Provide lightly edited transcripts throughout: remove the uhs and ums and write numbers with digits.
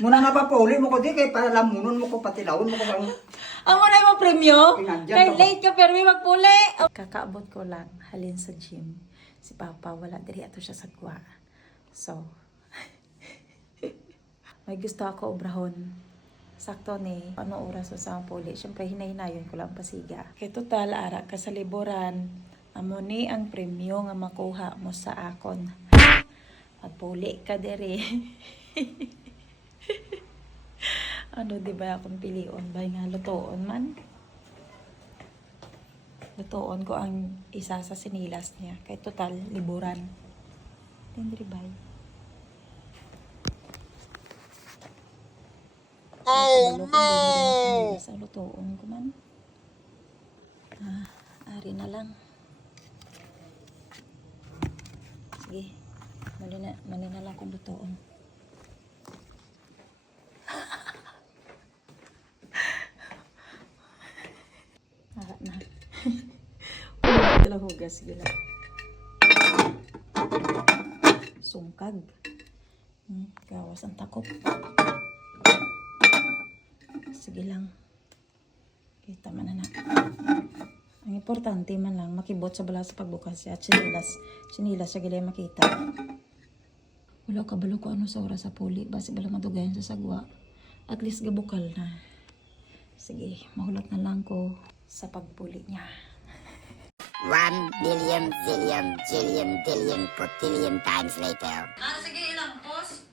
Muna nga pa pauli mo ko di kay para lamunon mo ko patilawon mo ko bang Amo na mo premyo. Kinandyan Kay ka ba? late ka pero may magpuli. Kakaabot ko lang halin sa gym. Si Papa wala diri ato siya sa kuha. So may gusto ako obrahon. Sakto ni ano oras sa puli. Syempre hinay-hinayon ko lang pasiga. Kay total ara ka sa liburan. Amo ni ang premyo nga makuha mo sa akon. Magpuli ka diri. Ano di ba akong pilion ba nga lutoon man? Lutoon ko ang isa sa sinilas niya. Kay total liburan. Tindri ba? Oh no! Sa lutoon ko man. Ari na lang. Sige. Mali na lang kung lutoon. Ara na. Ulit lang hugas gila. Sungkag. Gawas ang takop. Sige lang. Kita man na. Ang importante man lang makibot sa bala sa pagbukas siya. Chinilas siya gila makita. Wala ka balo ko ano sa oras sa puli. Basi bala madugayan sa sagwa. At least gabukal na. Sige, mahulot na lang ko sa pagpuli niya. 1 billion, zillion, jillion, billion, quadrillion times later. Sige, ilang pos?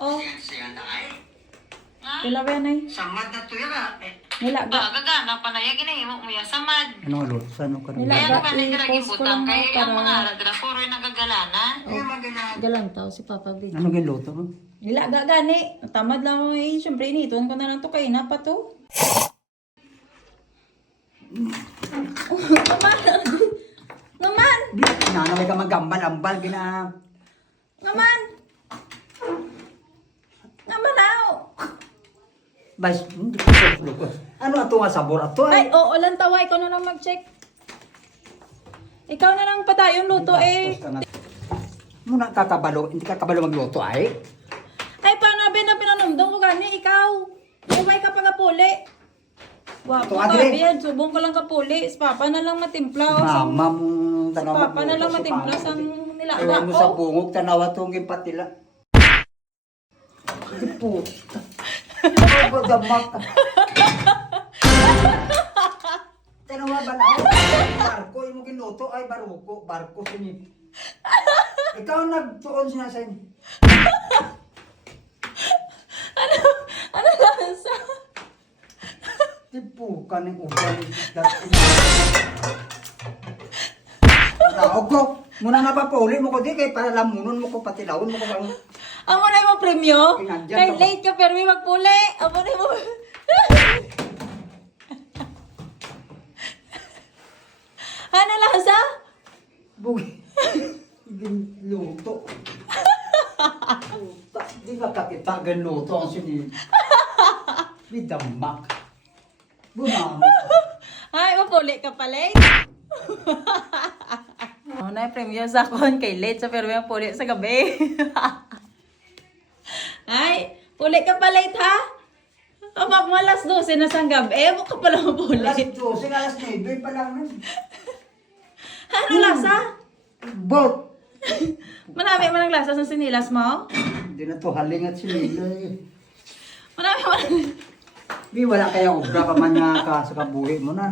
Oh, pila ba yan ay? samad na to yara. Nila ga. Gagana pa na yagi na imo mo samad. Ano lo? Sano ka Nila Kaya ga. ka na dira I-post ko lang gibutang mo kay ang mga para aradra puro nagagalana. galang tao si Papa Bid. Ano giluto mo? Nila ga gani. Tamad lang mo eh. Siyempre initon ko na lang to kay na pa to. Naman! Naman! Nanamay ka magambal-ambal gina. Naman! Naman ako! Bas, hindi ko luto. Ano ato nga sabor ato Ay, ay? oo lang tawa. Ikaw na lang mag-check. Ikaw na lang padayon luto eh. Muna kakabalo, hindi ka kabalo magluto ay? Ay, paano ba na pinanumdong ko gani? Ikaw! Umay ka pa nga puli. Wapo Ito, ka, Adre. biyan. Subong ka lang ka puli. Si Papa na lang matimpla. O, sang- Mama mong si tanaw Papa na lang matimpla sang nilaga. Ewan mo sa Oh, bungog, tanawa itong gipatila. Ipo. Ano ba damak? Tanawa ba na ako? Barko, yung mga ginuto ay baruko. Barko sini. Ikaw nagtuon siya sa inyo. ano lang sa... Tipo ka ng uban. Tawag ko. Muna nga pa pauli mo ko di kay para lamunon mo ko patilawon mo ko bang Amo na yung premyo. Kinandyan Kay ka ba? late ka pero may magpuli. Amo na mo. Ano lang sa? bugi. Luto. Puta, di ba kakita luto ang sini? Bidamak. Bunama. Ay, mapuli ka pala eh. Amo na yung premyo sa akon. Kay late sa pero may magpuli sa gabi. Ay, puli ka pa late ha? Kapag mo alas 12 na sang gabi, mo ka pala mapuli. Alas 12, alas 9 pa lang nun. Ano lasa? Bot! Marami man ang lasa sa sinilas mo? Hindi na to haling at sinila eh. Marami man. Di wala kaya obra pa man nga ka sa kabuhi mo na.